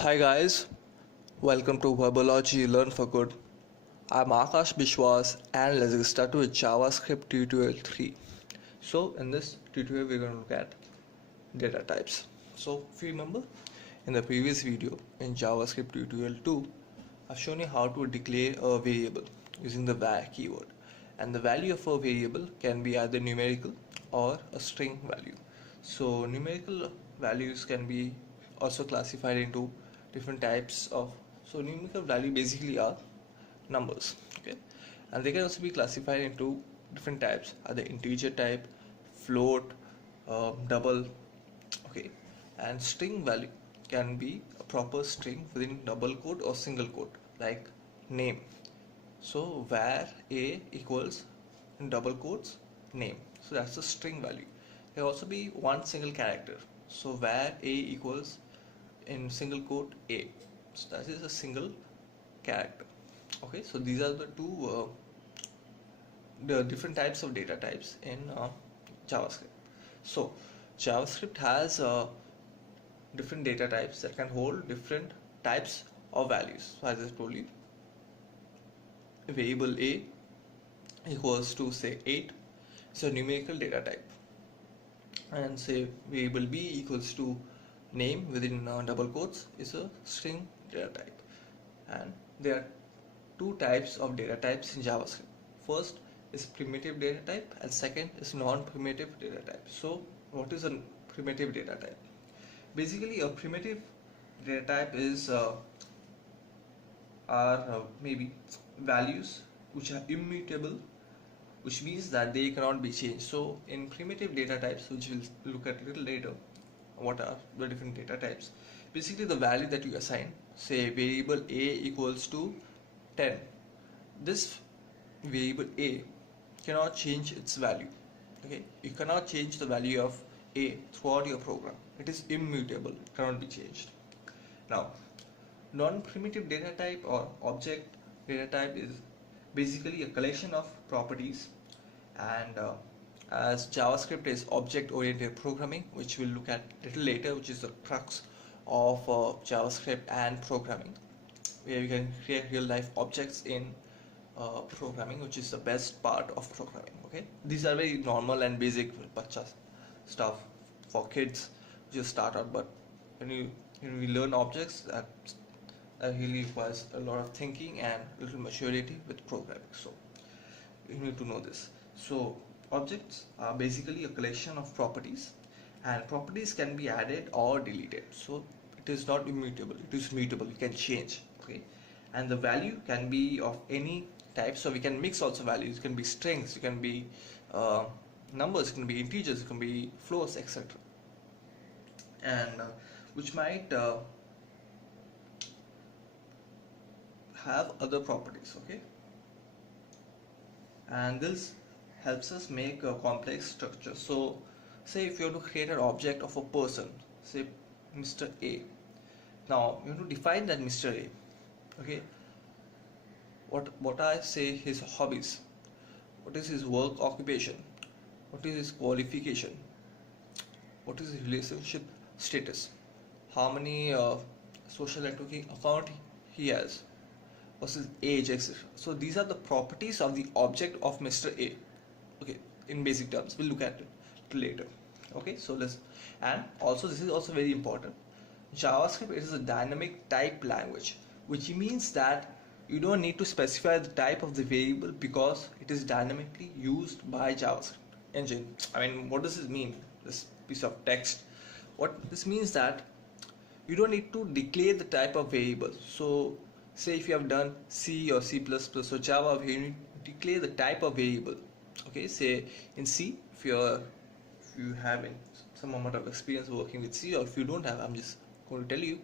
Hi guys, welcome to Verbology Learn for Good. I'm Aakash Biswas and let's get started with JavaScript tutorial 3. So in this tutorial we're going to look at data types. So if you remember in the previous video in JavaScript tutorial 2, I've shown you how to declare a variable using the var keyword, and the value of a variable can be either numerical or a string value. So numerical values can be also classified into different types of, so numerical value basically are numbers, okay, and they can also be classified into different types, either integer type, float, double, okay, and string value can be a proper string within double quote or single quote, like name. So var a equals in double quotes name, so that's the string value. There can also be one single character, so var a equals in single quote a, so that is a single character. Okay, so these are the two the different types of data types in JavaScript. So JavaScript has different data types that can hold different types of values. So as I told you, variable a equals to say 8, it's a numerical data type, and say variable b equals to name within double quotes is a string data type. And there are two types of data types in JavaScript. First is primitive data type and second is non-primitive data type. So what is a primitive data type? Basically a primitive data type is maybe values which are immutable, which means that they cannot be changed. So in primitive data types, which we'll look at a little later, what are the different data types, basically the value that you assign, say variable a equals to 10, this variable a cannot change its value. Okay, you cannot change the value of a throughout your program. It is immutable, it cannot be changed. Now non-primitive data type or object data type is basically a collection of properties, and as JavaScript is object-oriented programming, which we'll look at a little later, which is the crux of JavaScript and programming, where you can create real-life objects in programming, which is the best part of programming. Okay, these are very normal and basic stuff for kids just start out, but when you learn objects, that really requires a lot of thinking and a little maturity with programming. So you need to know this. So objects are basically a collection of properties, and properties can be added or deleted. So it is not immutable, it is mutable, you can change. Okay, and the value can be of any type, so we can mix also values. It can be strings, it can be numbers, it can be integers, it can be floats, etc. And which might have other properties. Okay, and this helps us make a complex structure. So say if you have to create an object of a person, say Mr. A. Now you have to define that Mr. A. Okay, what I say his hobbies, what is his work occupation, what is his qualification, what is his relationship status, how many social networking account he has, what's his age, etc. So these are the properties of the object of Mr. A. Okay, in basic terms, we'll look at it later. Okay, so let's, and also this is also very important, JavaScript is a dynamic type language, which means that you don't need to specify the type of the variable because it is dynamically used by JavaScript engine. I mean, what does this mean, this piece of text? What this means that you don't need to declare the type of variable. So say if you have done C or C++ or Java, you need to declare the type of variable. Okay, say in C, if you have some amount of experience working with C, or if you don't have, I'm just going to tell you.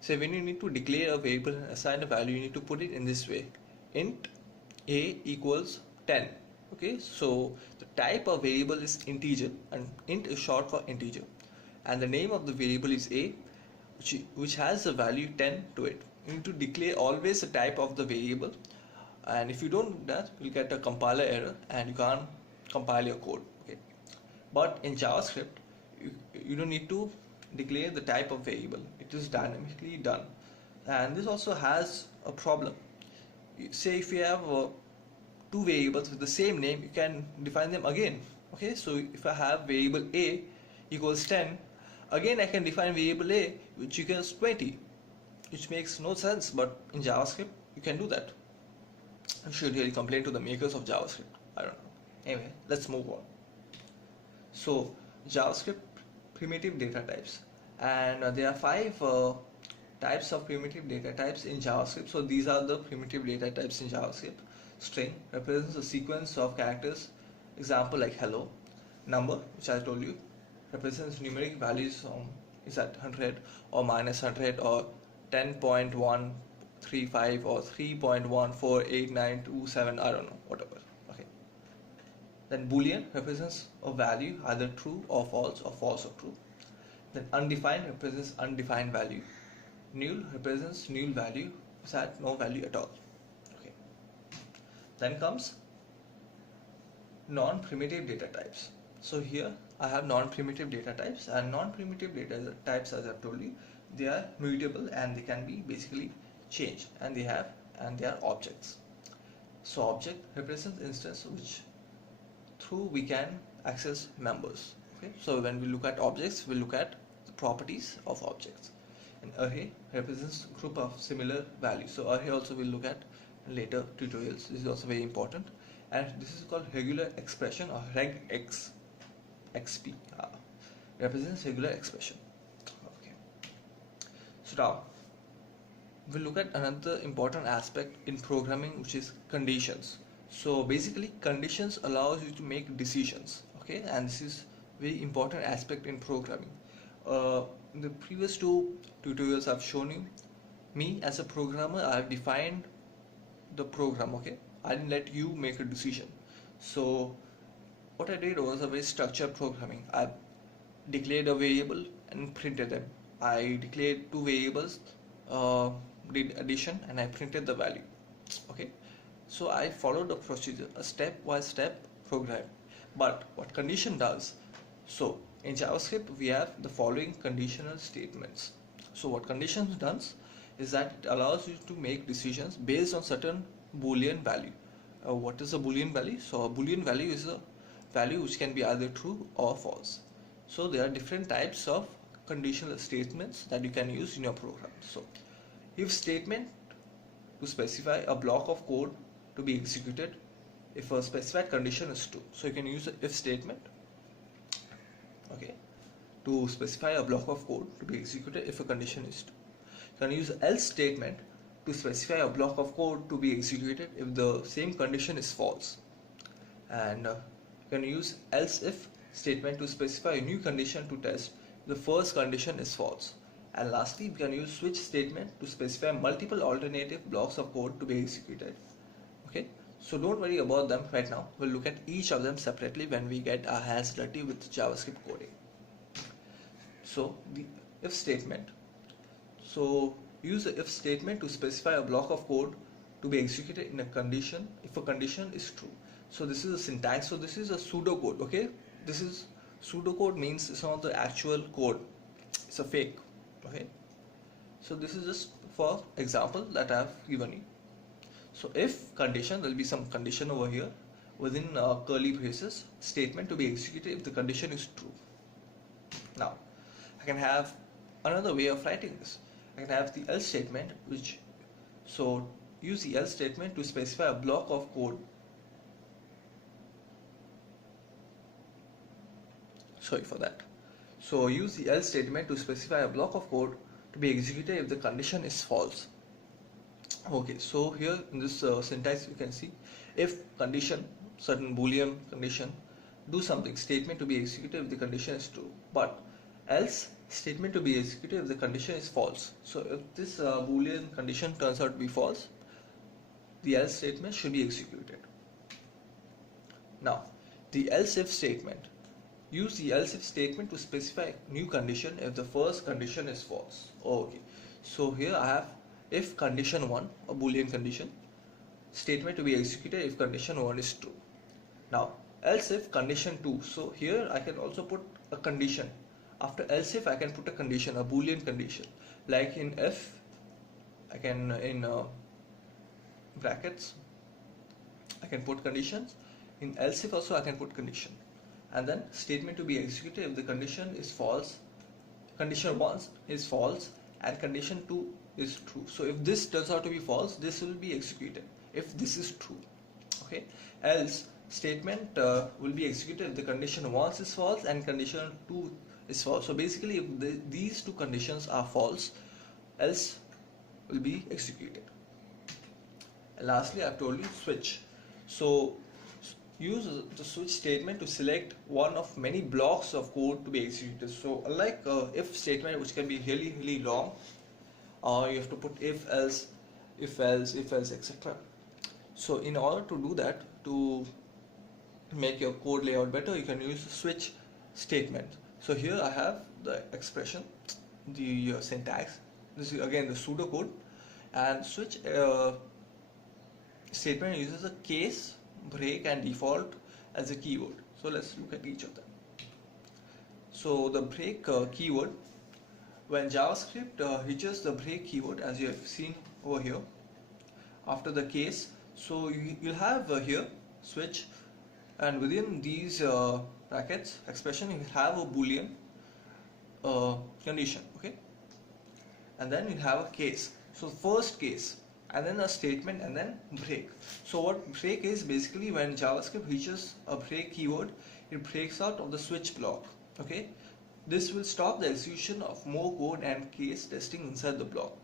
So when you need to declare a variable and assign a value, you need to put it in this way: int a equals 10. Okay, so the type of variable is integer, and int is short for integer, and the name of the variable is a, which has the value 10 to it. You need to declare always the type of the variable, and if you don't do that, you'll get a compiler error and you can't compile your code. Okay, but in JavaScript you don't need to declare the type of variable, it is dynamically done. And this also has a problem. Say if you have two variables with the same name, you can define them again. Okay, so if I have variable a equals 10, again I can define variable a which equals 20, which makes no sense, but in JavaScript you can do that. I should really complain to the makers of JavaScript. I don't know. Anyway, let's move on. So JavaScript primitive data types, and there are five types of primitive data types in JavaScript. So these are the primitive data types in JavaScript. String represents a sequence of characters, example like hello. Number, which I told you, represents numeric values, is at 100 or minus 100 or 10.135 or 3.148927, I don't know, whatever. Okay. Then Boolean represents a value, either true or false or true. Then undefined represents undefined value. Null represents null value, is at no value at all. Okay. Then comes non-primitive data types. So here I have non-primitive data types, and non-primitive data types, as I've told you, they are mutable and they can be basically changed, and they are objects. So object represents instance which through we can access members. Okay, so when we look at objects, we look at the properties of objects. An array represents a group of similar values. So array also we'll look at in later tutorials. This is also very important, and this is called regular expression or RegExp. Represents regular expression. Okay. So now we'll look at another important aspect in programming, which is conditions. So basically conditions allows you to make decisions. Okay, and this is very important aspect in programming. In the previous two tutorials I've shown you, me as a programmer, I have defined the program. Okay, I didn't let you make a decision. So what I did was a very structured programming. I declared a variable and printed them. I declared two variables, did addition, and I printed the value. Okay, so I followed the procedure, a step-by-step program. But what condition does, so in JavaScript we have the following conditional statements. So what condition does is that it allows you to make decisions based on certain Boolean value. What is a Boolean value? So a Boolean value is a value which can be either true or false. So there are different types of conditional statements that you can use in your program. So if statement to specify a block of code to be executed if a specified condition is true. So you can use an if statement, okay, to specify a block of code to be executed if a condition is true. You can use else statement to specify a block of code to be executed if the same condition is false. And you can use else if statement to specify a new condition to test if the first condition is false. And lastly, we can use switch statement to specify multiple alternative blocks of code to be executed. Okay, so don't worry about them right now. We'll look at each of them separately when we get our hands dirty with JavaScript coding. So the if statement. So use the if statement to specify a block of code to be executed in a condition if a condition is true. So this is a syntax. So this is a pseudocode. Okay, this is pseudocode, means it's not the actual code, it's a fake. Okay, so this is just for example that I have given you. So if condition, there will be some condition over here within curly braces, statement to be executed if the condition is true. Now I can have another way of writing this. I can have the else statement, which, so use the else statement to specify a block of code. Sorry for that. So use the else statement to specify a block of code to be executed if the condition is false. Okay, so here in this syntax you can see if condition, certain Boolean condition, do something, statement to be executed if the condition is true, but else statement to be executed if the condition is false. So if this Boolean condition turns out to be false, the else statement should be executed. Now the else if statement. Use the else if statement to specify new condition if the first condition is false. Okay, so here I have if condition 1, a Boolean condition, statement to be executed if condition 1 is true. Now else if condition 2, so here I can also put a condition. After else if I can put a condition, a Boolean condition, like in if I can in brackets I can put conditions. In else if also I can put condition, and then statement to be executed if the condition is false, condition 1 is false and condition 2 is true. So if this turns out to be false, this will be executed if this is true. Okay, else statement will be executed if the condition 1 is false and condition 2 is false. So basically, if these two conditions are false, else will be executed. And lastly, I've told you switch. So use the switch statement to select one of many blocks of code to be executed. So unlike if statement, which can be really long, you have to put if else, etc. So in order to do that, to make your code layout better, you can use switch statement. So here I have the expression, the syntax. This is again the pseudocode, and switch statement uses a case, break and default as a keyword. So let's look at each of them. So the break keyword, when JavaScript reaches the break keyword, as you have seen over here, after the case, so you'll have here switch, and within these brackets expression, you have a Boolean condition, okay, and then you have a case. So first case, and then a statement, and then break. So what break is, basically when JavaScript reaches a break keyword, it breaks out of the switch block. Okay, this will stop the execution of more code and case testing inside the block.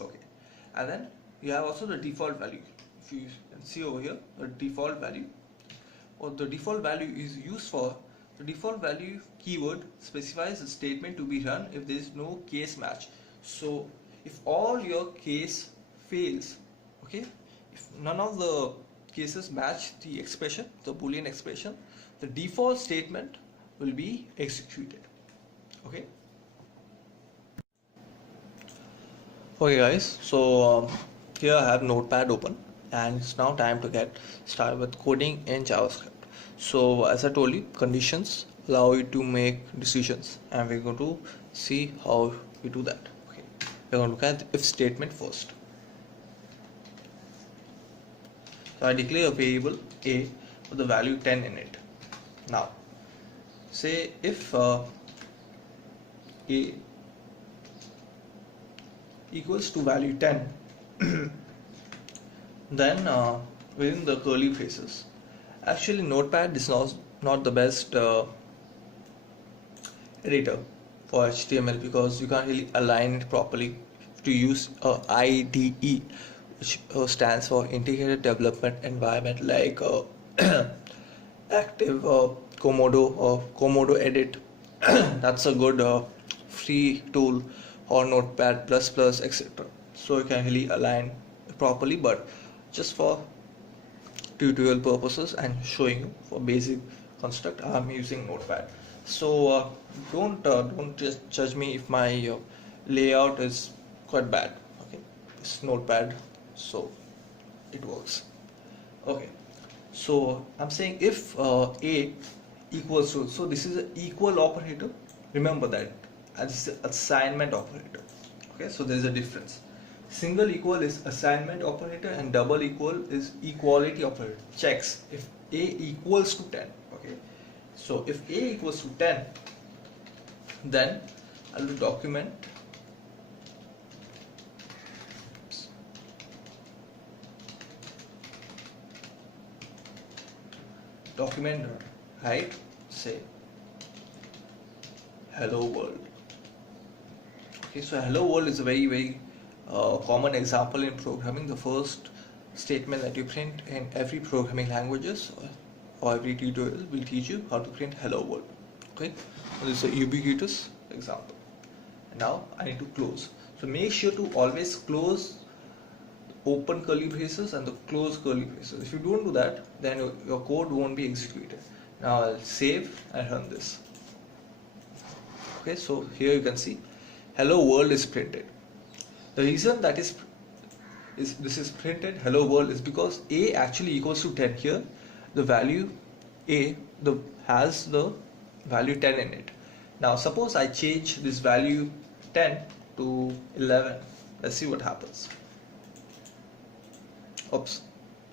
Okay, and then you have also the default value. If you can see over here, the default value, or the default value is used for, the default value keyword specifies a statement to be run if there is no case match. So if all your case fails, okay, if none of the cases match the expression, the Boolean expression, the default statement will be executed. Okay. Okay guys, so here I have Notepad open, and it's now time to get started with coding in JavaScript. So as I told you, conditions allow you to make decisions, and we're going to see how we do that. Okay, we're going to look at the if statement first. So I declare a variable a with the value 10 in it. Now say if a equals to value 10, then within the curly braces, actually Notepad is not the best editor for HTML, because you can't really align it properly. To use IDE, which stands for Integrated Development Environment, like Active Komodo or Komodo Edit. That's a good free tool, or Notepad++, etc. So you can really align properly, but just for tutorial purposes and showing you for basic construct, I'm using Notepad. So don't just judge me if my layout is quite bad. Okay, it's Notepad, so it works. Okay, so I'm saying if a equals to, so this is an equal operator, remember that, and this is assignment operator. Okay, so there's a difference. Single equal is assignment operator, and double equal is equality operator. Checks if a equals to 10. Okay, so if a equals to 10, then I'll do document right, say hello world. Okay, so hello world is a very common example in programming. The first statement that you print in every programming languages or every tutorial will teach you how to print hello world. Okay, so this is a ubiquitous example. Now I need to close. So make sure to always close open curly braces and the close curly braces. If you don't do that, then your code won't be executed. Now I'll save and run this. Okay, so here you can see hello world is printed. The reason that this is printed hello world is because a actually equals to 10. Here the value a has the value 10 in it. Now suppose I change this value 10 to 11, Let's see what happens. Oops,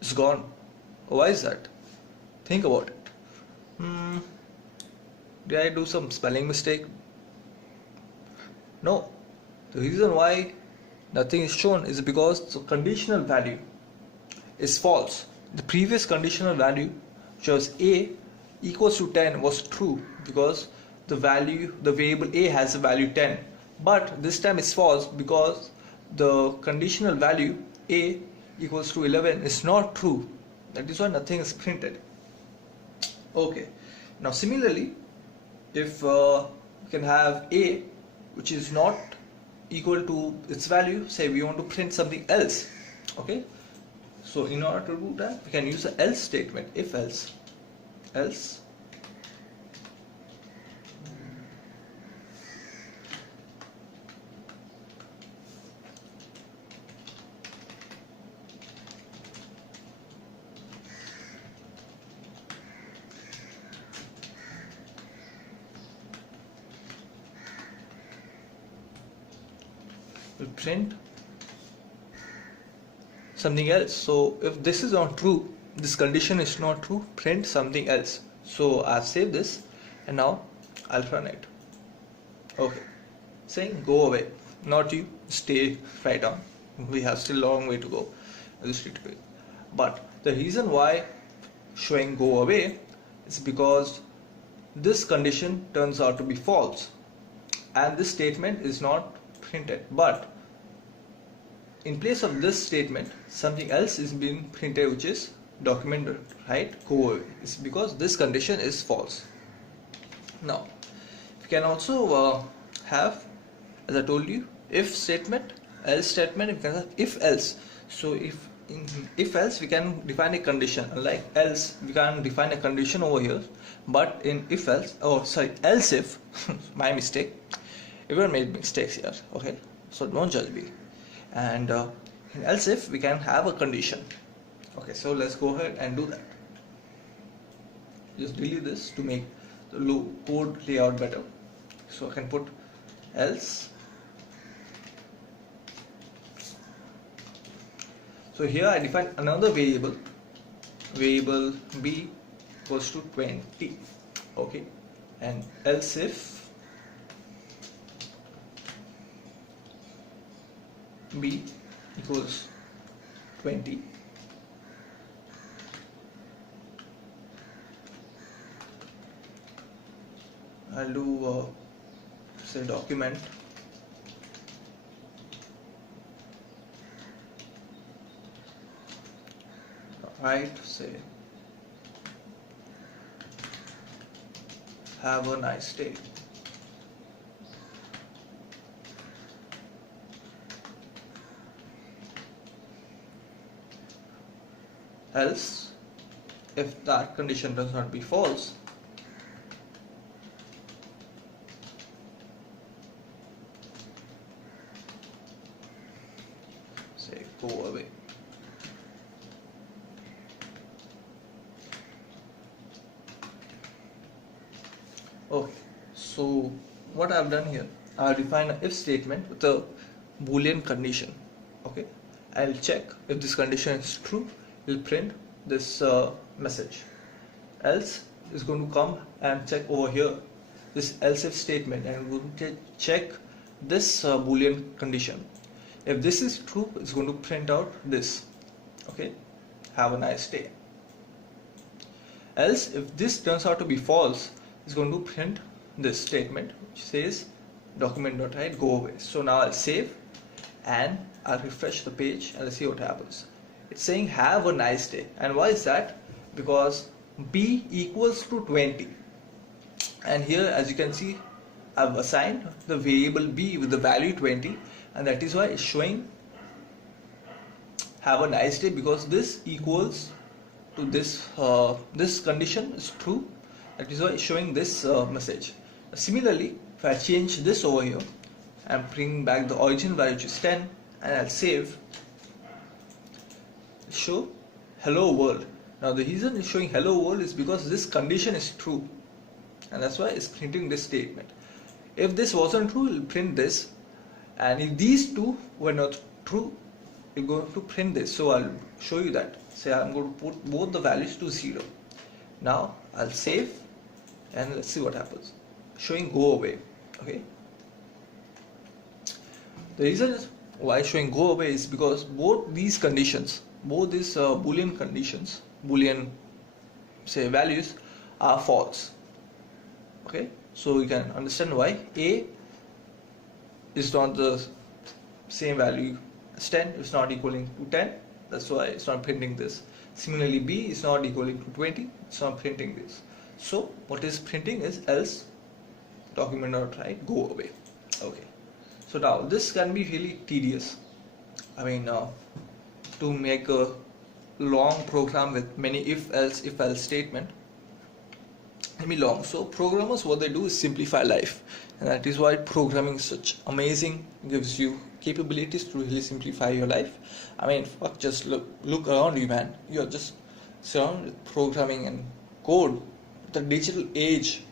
it's gone. Why is that? Think about it. Did I do some spelling mistake? No. The reason why nothing is shown is because the conditional value is false. The previous conditional value, which was a equals to 10, was true because the variable a has a value 10. But this time it's false because the conditional value a equals to 11 is not true. That is why nothing is printed. Okay. Now similarly, if you can have a which is not equal to its value, say we want to print something else. Okay. So in order to do that, we can use the else statement. If else will print something else. So if this is not true, this condition is not true, print something else. So I've saved this and now I'll run it. Okay, saying go away, not you, stay right on. We have still a long way to go. But the reason why showing go away is because this condition turns out to be false and this statement is not printed. But in place of this statement, something else is being printed, which is document, right? Go away. It's because this condition is false. Now, you can also have, as I told you, if statement, else statement. You can have if else. So if else, we can define a condition. Unlike else, we can define a condition over here. But in if else, else if, my mistake. Everyone made mistakes here. Okay, so don't judge me. And in else if, we can have a condition. Okay, so let's go ahead and do that. Just delete this to make the code layout better. So I can put else. So here I define another variable b equals to 20. Okay, and else if b equals 20, I'll do say document right, say have a nice day. Else, if that condition does not be false, say go away. Okay, so what I've done here, I'll define an if statement with a Boolean condition. Okay, I'll check if this condition is true, will print this message. Else is going to come and check over here this else if statement and we're going to check this Boolean condition. If this is true, it's going to print out this. Okay, have a nice day. Else, if this turns out to be false, it's going to print this statement which says document.write go away. So now I'll save and I'll refresh the page and let's see what happens. It's saying have a nice day. And why is that? Because b equals to 20. And here, as you can see, I've assigned the variable b with the value 20, and that is why it's showing have a nice day, because this equals to this this condition is true. That is why it's showing this message. Similarly, if I change this over here and bring back the original value, which is 10, and I'll save, show hello world. Now the reason it's showing hello world is because this condition is true, and that's why it's printing this statement. If this wasn't true, it will print this, and if these two were not true, you're going to print this. So I'll show you that. Say I'm going to put both the values to 0. Now I'll save and let's see what happens. Showing go away. Okay. The reason why showing go away is because both these conditions, both these Boolean conditions, Boolean say values are false. Okay, so you can understand why A is not the same value as 10, it's not equaling to 10, that's why it's not printing this. Similarly, B is not equaling to 20, it's not printing this. So what is printing is else document not right, go away. Okay, so now this can be really tedious. I mean, to make a long program with many if else statement can be long. So programmers, what they do is simplify life, and that is why programming is such amazing, gives you capabilities to really simplify your life. I mean, fuck, just look around you, man. You're just surrounded with programming and code. The digital age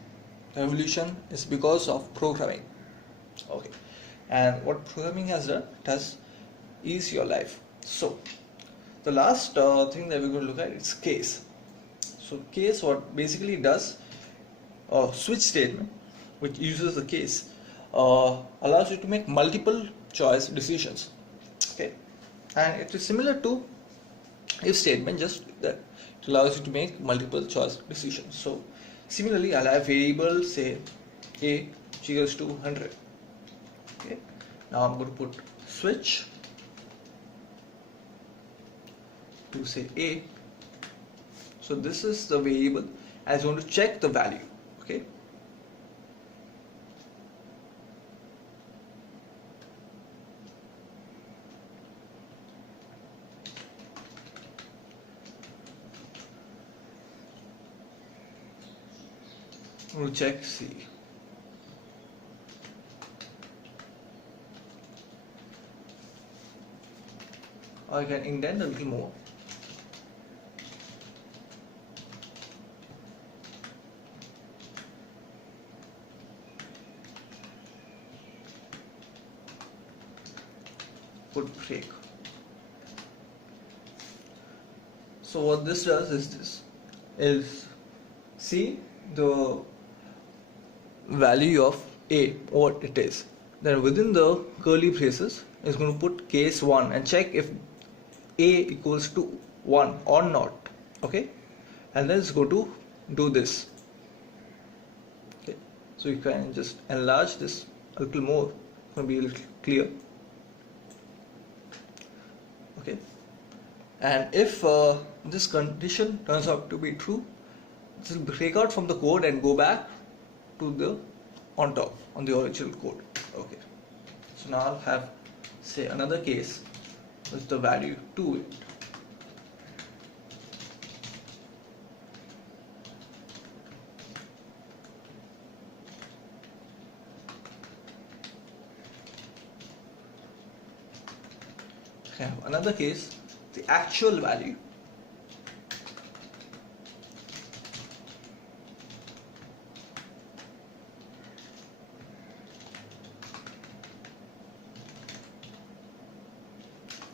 revolution is because of programming. Okay, and what programming has done, it has eased your life. So the last thing that we're going to look at is case. So case, what basically does, switch statement which uses the case allows you to make multiple choice decisions. Okay, and it is similar to if statement, just that it allows you to make multiple choice decisions. So similarly, I'll have variable say a which equals to 100. Okay, now I'm going to put switch to say a. So this is the variable I want to check the value. Okay, we'll check C. Or I can indent a little more. Put break. So what this does is see the value of a, what it is. Then within the curly braces is going to put case 1 and check if a equals to 1 or not. Okay, and then it's going to do this. Okay, so you can just enlarge this a little more, it's going to be a little clear. Okay, and if this condition turns out to be true, this will break out from the code and go back to the on the original code. Okay, so now I'll have say another case with the value 2 in it. I have another case, the actual value.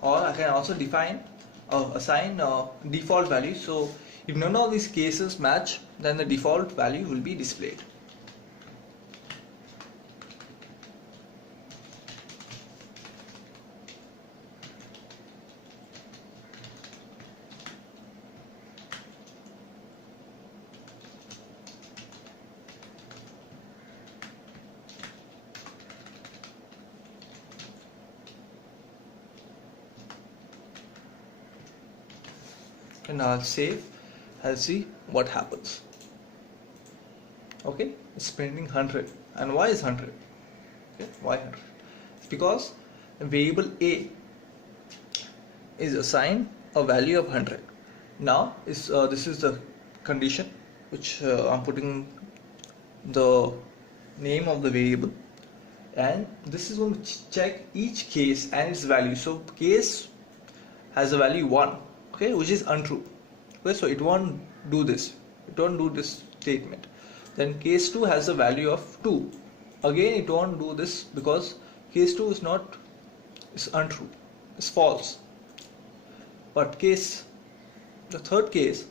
Or I can also assign default value. So if none of these cases match, then the default value will be displayed. And I'll save, I'll see what happens. Okay, it's printing 100. And why is 100? Okay, why 100? It's because variable a is assigned a value of 100. Now this is the condition which I'm putting the name of the variable, and this is going to check each case and its value. So case has a value 1, okay, which is untrue. Okay, so it won't do this. It won't do this statement. Then case 2 has a value of 2. Again, it won't do this because case 2 is untrue, is false, but the third case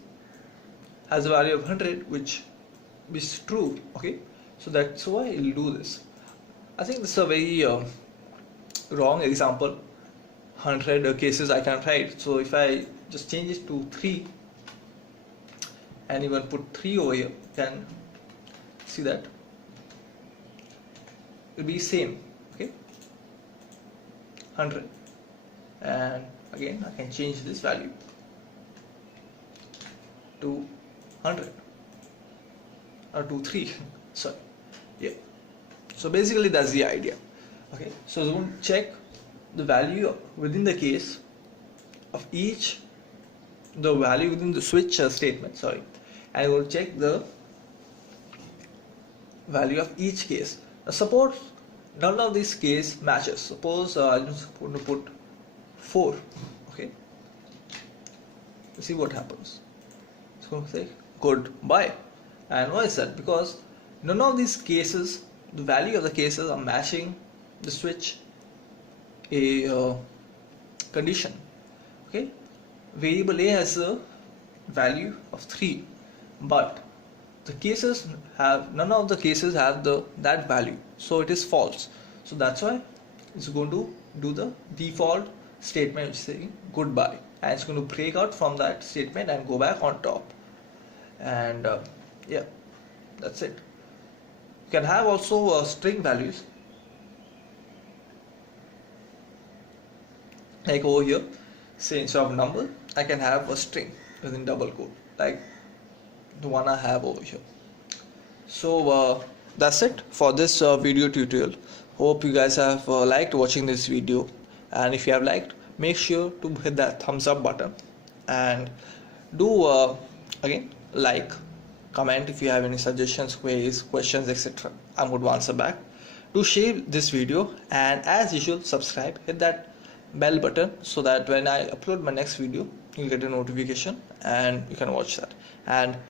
has a value of 100 which is true. Okay, so that's why it will do this. I think this is a very wrong example. 100 cases I can write, so if I just change it to 3 and even put 3 over here, you can see that it will be same. Okay, 100, and again I can change this value to 100 or to 3 sorry, yeah. So basically that's the idea. Okay, so we're going to check the value within the case of each, the value within the switch statement, sorry, and we'll check the value of each case. Now suppose none of these case matches. Suppose I'm just going to put 4. Okay, let's see what happens. It's going to say goodbye. And why is that? Because none of these cases, the value of the cases are matching the switch a condition. Okay, variable a has a value of 3, but the cases have, none of the cases have that value, so it is false. So that's why it's going to do the default statement which is saying goodbye, and it's going to break out from that statement and go back on top. And yeah, that's it. You can have also string values, like over here, say instead of number I can have a string within double quote, like the one I have over here. So that's it for this video tutorial. Hope you guys have liked watching this video, and if you have liked, make sure to hit that thumbs up button, and do again like, comment if you have any suggestions, queries, questions, etc. I'm going to answer back. Do share this video, and as usual subscribe, hit that bell button so that when I upload my next video you'll get a notification and you can watch that. And